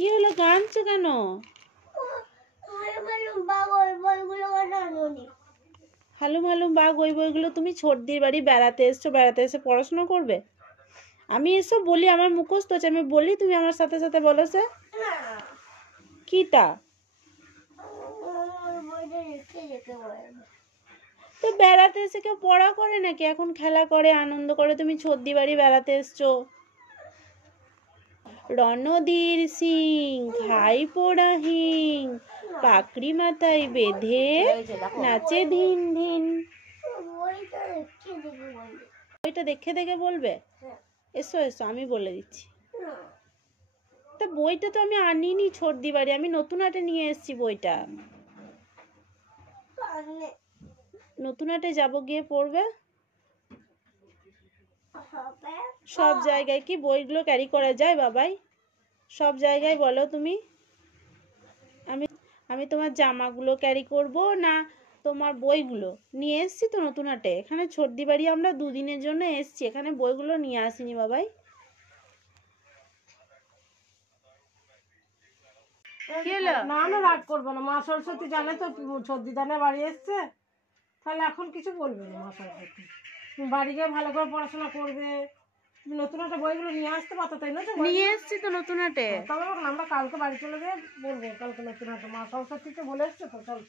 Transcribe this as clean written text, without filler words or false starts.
কি হলো, কাঁদছো কেন? হালুম হালুম বাঘ ওই বইগুলো তুমি ছোটদির বাড়ি বেড়াতে এসছো, বেড়াতে এসে পড়াশোনা করবে? আমি এসব বলি, আমার মুখস্থ আছে, আমি বলি তুমি আমার সাথে সাথে বলো। সে কিটা তো বেড়াতে এসে কেউ পড়া করে নাকি? এখন খেলা করে, আনন্দ করে। তুমি ছোটদি বাড়ি বেড়াতে এসছো। রণধীর সিং খাই পোড়া হিং, পাকড়ি মাথায় বেঁধে নাচে ধিন ধিন। বইটা দেখে দেখে বলবে? এসো এসো, আমি বলে দিচ্ছি। তা বইটা তো আমি আনিনি ছোটদি বাড়ি, আমি নতুন হাটে নিয়ে এসেছি বইটা। নতুন হাটে যাবো, গিয়ে পড়বে। সব জায়গায় কি বইগুলো ক্যারি করা যায় বাবাই? সব জায়গায় বলো তুমি। আমি আমি তোমার জামাগুলো ক্যারি করব না তোমার বইগুলো? নিয়ে এসছি তো নতুন হাটে, এখানে ছোটদি বাড়ি আমরা দুদিনের জন্য এসছি, এখানে বইগুলো নিয়ে আসিনি বাবাই। না না, রাগ করবো না। মা সরস্বতী জানে তো ছোটদি দানে বাড়ি এসছে, তাহলে এখন কিছু বলবে না। মা সরস্বতী তুমি বাড়ি গিয়ে ভালো করে পড়াশোনা করবে। তুমি নতুন একটা বইগুলো নিয়ে আসতে পারতো, তাই না? নিয়ে এসছি তো নতুন হাটে। তবে আমরা কালকে বাড়ি চলে গিয়ে বলবো, কালকে নতুন হাটে মা সরস্বতীকে বলে এসছো তো। চল।